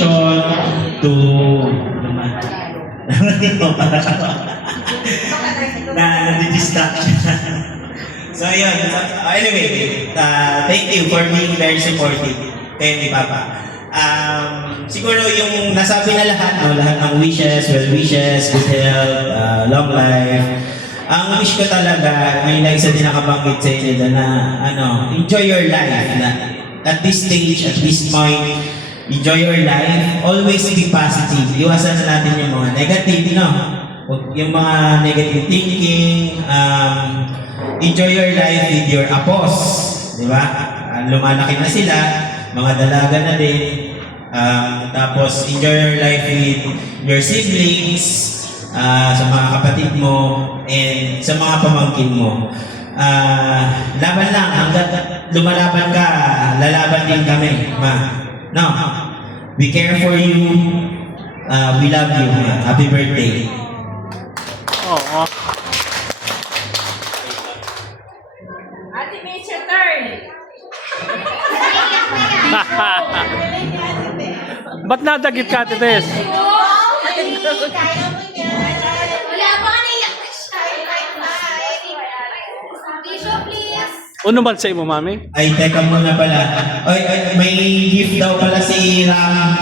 motivation to na distraction. So ayun, anyway, thank you for being very supportive kayo ni Papa. Siguro yung nasabi na lahat, no? Lahat ng wishes, well wishes, good health, long life. Ang wish ko talaga, may isa din nakabanggit sa inyo na enjoy your life. Na, at this stage, at this point, enjoy your life. Always be positive. Iwasan na natin yung mga negative, no? Yung mga negative thinking. Enjoy your life with your apos. Di ba? Lumalaki na sila. Mga dalaga na din. Tapos, enjoy your life with your siblings, sa mga kapatid mo, and sa mga pamangkin mo. Laban lang. Hanggang lumalaban ka, lalaban din kami, ma. No? We care for you. We love you, ma. Happy birthday. Oo. Ate, it's your turn. Ba't nadagit ka, Tites? Kaya mo yan. Wala pa ka naiyak na siya. Tissue, please. Ano ba sa imo, mami? Ay, teka muna pala. Ay, may gift daw pala si Ram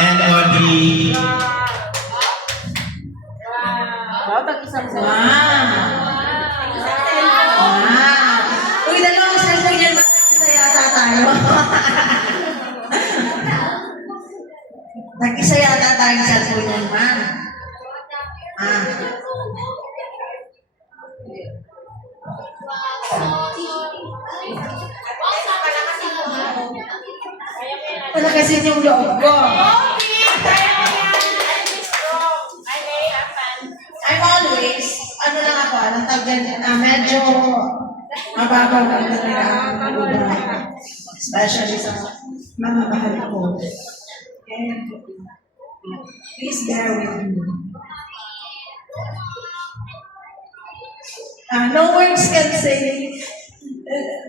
and Audrey. Wow, tag-isang sa Uy, dalawang cellphone yan, mag-isa yata tayo. Nag-isa yata tayong cellphone yan, ma. Wala kasi yung loob ko. I'm always, ano lang ako, anong tawag dyan, medyo mababaw lang talaga ang ulo. Especially sa mga mahal ko. And please bear with me. No words can say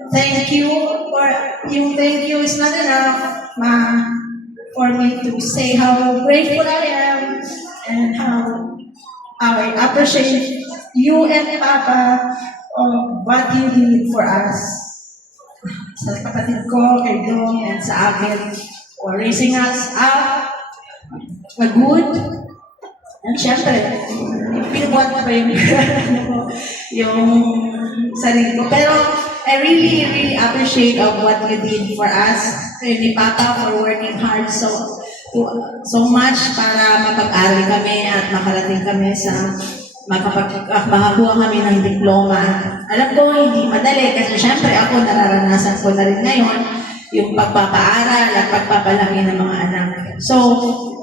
thank you, or yung thank you is not enough, ma, for me to say how grateful I am and how I appreciate you and Papa of what you did for us. Sa kapatid ko, kay Dong, and sa amin, for raising us up a good, and syempre, pinubuhat ko pa yung sarili ko. Pero I really appreciate of what you did for us, and ni Papa for working hard so much para mapag-aral kami at makarating kami sa makakuha kami ng diploma. Alam ko, hindi madali kasi syempre ako nararanasan ko na rin ngayon yung pagpapaaral at pagpapalaki ng mga anak. So,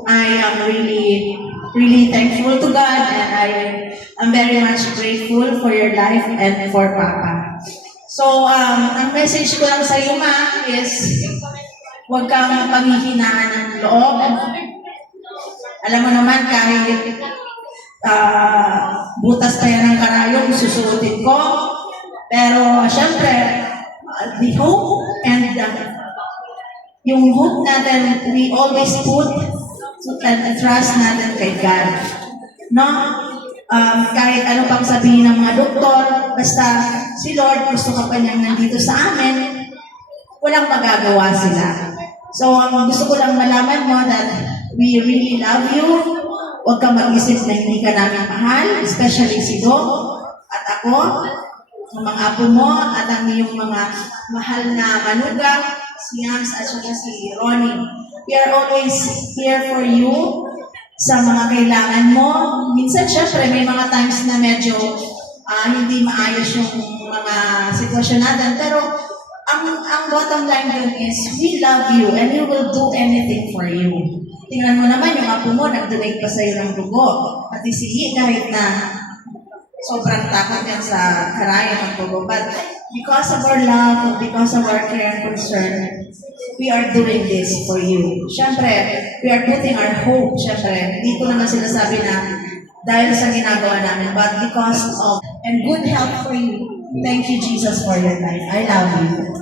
I am really thankful to God, and I am very much grateful for your life and for Papa. So, ang message ko lang sa iyo, ma, is huwag kang panghihinaan ng loob. Alam mo naman, kahit butas pa yan ng karayong, susuotin ko. Pero, syempre, the hope and yung hope natin, we always put and trust natin kay God. No? Kahit ano pang sabihin ng mga doktor, basta si Lord gusto ka pa niyang nandito sa amin, walang magagawa sila. So, gusto ko lang malaman mo that we really love you. Huwag kang mag-isip na hindi ka namin mahal, especially si Dong at ako, ang mga apo mo, at ang iyong mga mahal na manugang, si Yams at saka si Ronnie. We are always here for you sa mga kailangan mo. Minsan, syempre, may mga times na medyo hindi maayos yung mga sitwasyon natin. Pero, ang bottom line dun is, we love you and we will do anything for you. Tingnan mo naman, yung apo mo, nag-donate pa sa'yo ng dugo. Pati si I, kahit na sobrang takot yan sa karaya ng dugo. But because of our love, because of our care and concern, we are doing this for you. Siyempre, we are putting our hope. Siyempre, hindi ko naman sinasabi na dahil sa ginagawa namin, but because of and good health for you. Thank you, Jesus, for your life. I love you.